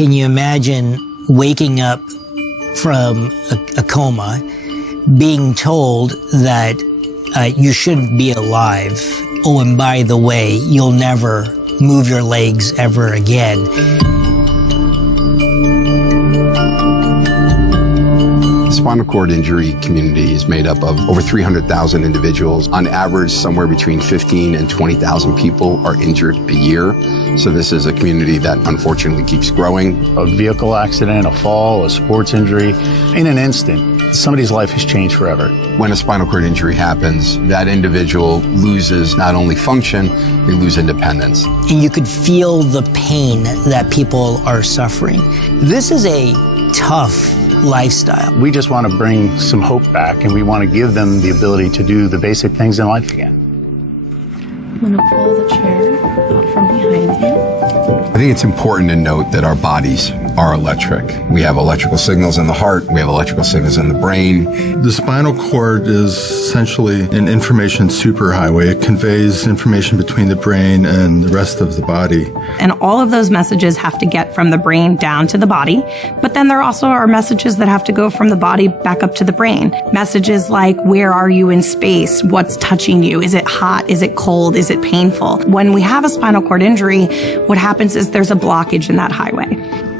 Can you imagine waking up from a coma, being told that you shouldn't be alive? Oh, and by the way, you'll never move your legs ever again. The spinal cord injury community is made up of over 300,000 individuals. On average, somewhere between 15 and 20,000 people are injured a year. So this is a community that unfortunately keeps growing. A vehicle accident, a fall, a sports injury, in an instant, somebody's life has changed forever. When a spinal cord injury happens, that individual loses not only function, they lose independence. And you could feel the pain that people are suffering. This is a tough lifestyle. We just want to bring some hope back, and we want to give them the ability to do the basic things in life again. I'm going to pull the chair out from behind you. I think it's important to note that our bodies are electric. We have electrical signals in the heart, we have electrical signals in the brain. The spinal cord is essentially an information superhighway. It conveys information between the brain and the rest of the body. And all of those messages have to get from the brain down to the body. But then there also are messages that have to go from the body back up to the brain. Messages like, where are you in space? What's touching you? Is it hot? Is it cold? Is it painful? When we have a spinal cord injury, what happens is there's a blockage in that highway.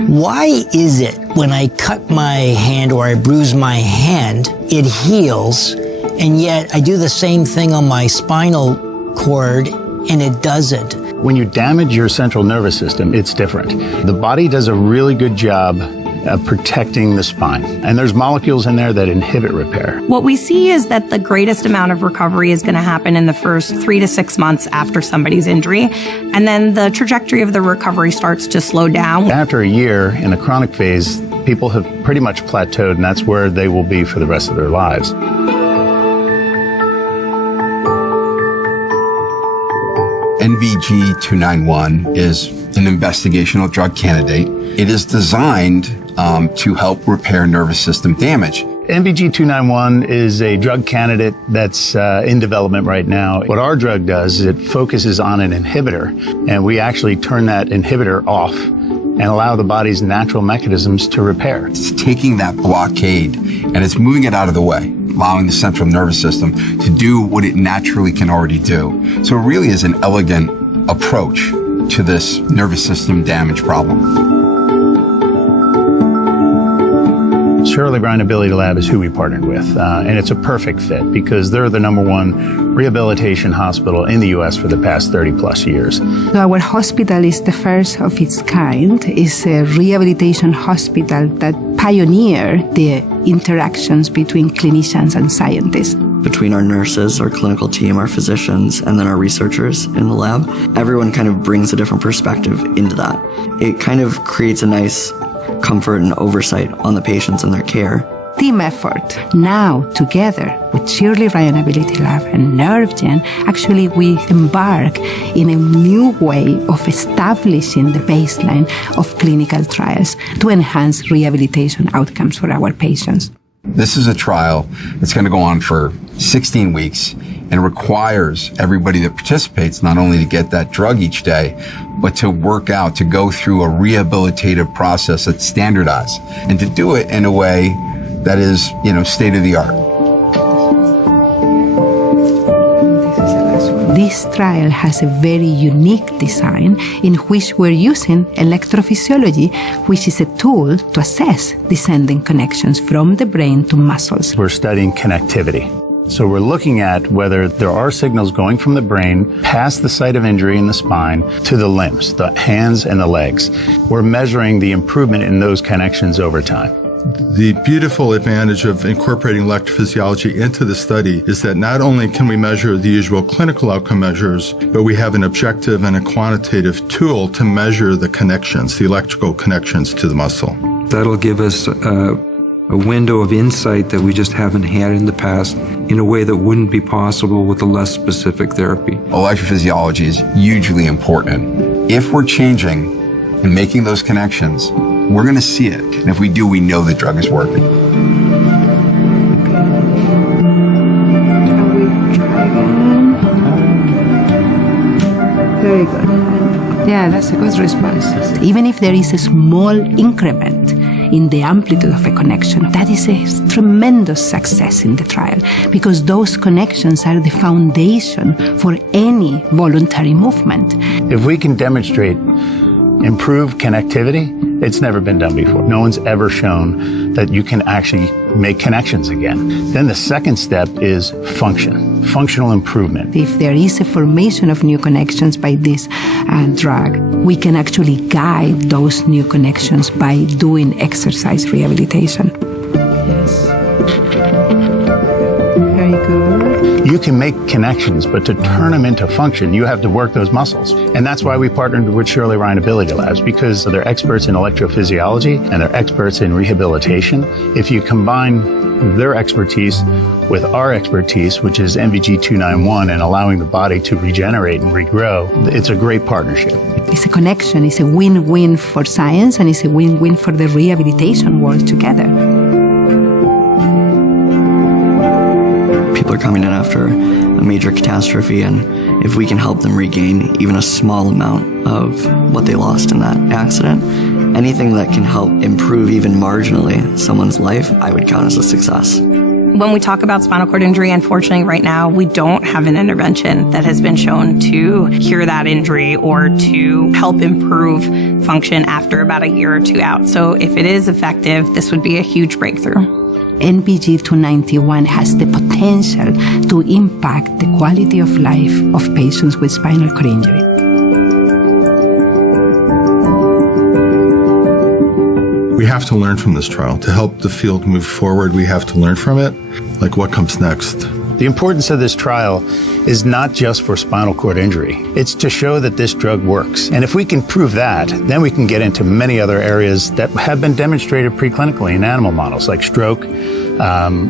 Why is it when I cut my hand or I bruise my hand, it heals, and yet I do the same thing on my spinal cord and it doesn't? When you damage your central nervous system, it's different. The body does a really good job of protecting the spine, and there's molecules in there that inhibit repair. What we see is that the greatest amount of recovery is going to happen in the first 3 to 6 months after somebody's injury, and then the trajectory of the recovery starts to slow down. After a year in a chronic phase, people have pretty much plateaued, and that's where they will be for the rest of their lives. NVG-291 is an investigational drug candidate. It is designed to help repair nervous system damage. NVG-291 is a drug candidate that's in development right now. What our drug does is it focuses on an inhibitor, and we actually turn that inhibitor off and allow the body's natural mechanisms to repair. It's taking that blockade and it's moving it out of the way, allowing the central nervous system to do what it naturally can already do. So it really is an elegant approach to this nervous system damage problem. Shirley Bryan Ability Lab is who we partnered with, and it's a perfect fit because they're the #1 rehabilitation hospital in the U.S. for the past 30 plus years. Our hospital is the first of its kind. It's a rehabilitation hospital that pioneered the interactions between clinicians and scientists. Between our nurses, our clinical team, our physicians, and then our researchers in the lab, everyone kind of brings a different perspective into that. It kind of creates a nice comfort and oversight on the patients and their care. Team effort. Now, together with Shirley Bryan Ability Lab and Neerfjin, actually we embark in a new way of establishing the baseline of clinical trials to enhance rehabilitation outcomes for our patients. This is a trial that's going to go on for 16 weeks and requires everybody that participates not only to get that drug each day, but to work out, to go through a rehabilitative process that's standardized, and to do it in a way that is, state of the art. This trial has a very unique design in which we're using electrophysiology, which is a tool to assess descending connections from the brain to muscles. We're studying connectivity. So we're looking at whether there are signals going from the brain past the site of injury in the spine to the limbs, the hands and the legs. We're measuring the improvement in those connections over time. The beautiful advantage of incorporating electrophysiology into the study is that not only can we measure the usual clinical outcome measures, but we have an objective and a quantitative tool to measure the connections, the electrical connections to the muscle. That'll give us a window of insight that we just haven't had in the past in a way that wouldn't be possible with a less specific therapy. Electrophysiology is hugely important. If we're changing and making those connections, we're going to see it. And if we do, we know the drug is working. Very good. Yeah, Yeah, that's a good response. Even if there is a small increment in the amplitude of a connection, that is a tremendous success in the trial, because those connections are the foundation for any voluntary movement. If we can demonstrate improved connectivity, it's never been done before. No one's ever shown that you can actually make connections again. Then the second step is function, functional improvement. If there is a formation of new connections by this drug, we can actually guide those new connections by doing exercise rehabilitation. Yes. Very good. You can make connections, but to turn them into function, you have to work those muscles. And that's why we partnered with Shirley Ryan Ability Labs, because they're experts in electrophysiology and they're experts in rehabilitation. If you combine their expertise with our expertise, which is NVG-291 and allowing the body to regenerate and regrow, it's a great partnership. It's a connection. It's a win-win for science, and it's a win-win for the rehabilitation world together. People are coming in after a major catastrophe, and if we can help them regain even a small amount of what they lost in that accident, anything that can help improve even marginally someone's life, I would count as a success. When we talk about spinal cord injury, unfortunately, right now, we don't have an intervention that has been shown to cure that injury or to help improve function after about a year or two out. So if it is effective, this would be a huge breakthrough. NVG-291 has the potential to impact the quality of life of patients with spinal cord injury. We have to learn from this trial. To help the field move forward, we have to learn from it. Like, what comes next? The importance of this trial is not just for spinal cord injury. It's to show that this drug works. And if we can prove that, then we can get into many other areas that have been demonstrated preclinically in animal models, like stroke,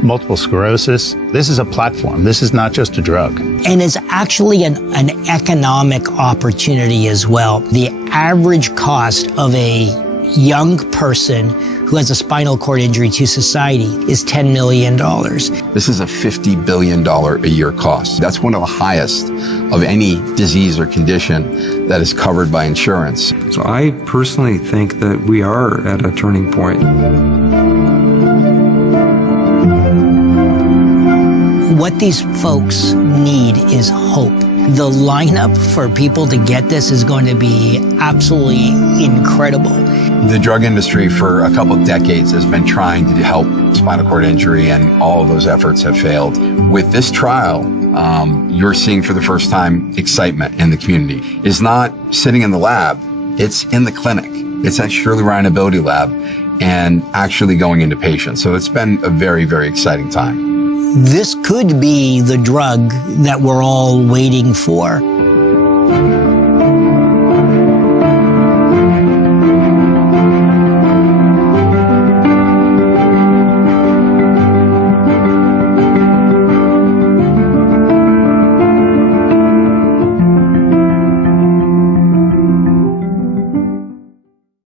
multiple sclerosis. This is a platform. This is not just a drug. And it's actually an economic opportunity as well. The average cost of a young person who has a spinal cord injury to society is $10 million. This is a $50 billion a year cost. That's one of the highest of any disease or condition that is covered by insurance. So I personally think that we are at a turning point. What these folks need is hope. The lineup for people to get this is going to be absolutely incredible. The drug industry for a couple of decades has been trying to help spinal cord injury, and all of those efforts have failed. With this trial, you're seeing for the first time excitement in the community. It's not sitting in the lab, it's in the clinic. It's at Shirley Ryan Ability Lab and actually going into patients. So it's been a very, very exciting time. This could be the drug that we're all waiting for.